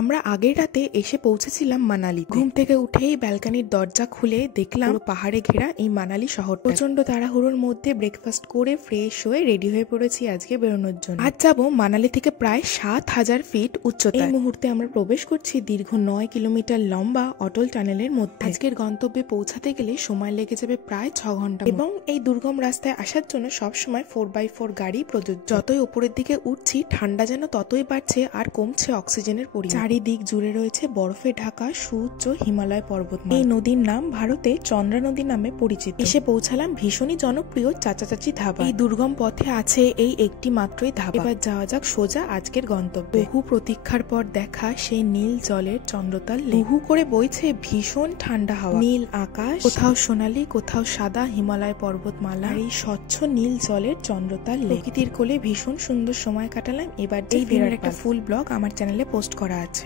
আমরা আগের রাতে এসে পৌঁছেছিলাম মানালিতে। ঘুম থেকে উঠেই ব্যালকনির দরজা খুলে দেখলাম পাহাড়ে ঘেরা এই মানালি শহর। প্রচন্ড তাড়াহুড়োর মধ্যে ব্রেকফাস্ট করে ফ্রেশ হয়ে রেডি হয়ে পড়েছি আজকে বেরোনোর জন্য। আজ যাবো মানালি থেকে প্রায় ৭,০০০ ফিট উচ্চতা। এই মুহূর্তে আমরা প্রবেশ করছি দীর্ঘ ৯ কিলোমিটার লম্বা অটল টানেলের মধ্যে। আজকের গন্তব্যে পৌঁছাতে গেলে সময় লেগে যাবে প্রায় ৬ ঘন্টা এবং এই দুর্গম রাস্তায় আসার জন্য সবসময় 4x4 গাড়ি প্রযোজ্য। যতই উপরের দিকে উঠছি ঠান্ডা যেন ততই বাড়ছে আর কমছে অক্সিজেনের পরিমাণ। চারিদিক জুড়ে রয়েছে বরফে ঢাকা সুউচ্চ হিমালয় পর্বতমালা। এই নদীর নাম ভারতে চন্দ্রা নদী নামে পরিচিত। এসে পৌঁছালাম ভীষণই জনপ্রিয় চাচা চাচি ধাবা। এই দুর্গম পথে আছে এই একটি মাত্রই ধাবা। এবার যাওয়া যাক সোজা আজকের গন্তব্যে। বহু প্রতীক্ষার পর দেখা সেই নীল জলের চন্দ্রতাল লেক। হু করে বইছে ভীষণ ঠান্ডা হাওয়া, নীল আকাশ, কোথাও সোনালী কোথাও সাদা হিমালয় পর্বতমালা, এই স্বচ্ছ নীল জলের চন্দ্রতাল লেক। প্রকৃতির কোলে ভীষণ সুন্দর সময় কাটালাম। এবার এই দিনের একটা ফুল ব্লগ আমার চ্যানেলে পোস্ট করা আছে।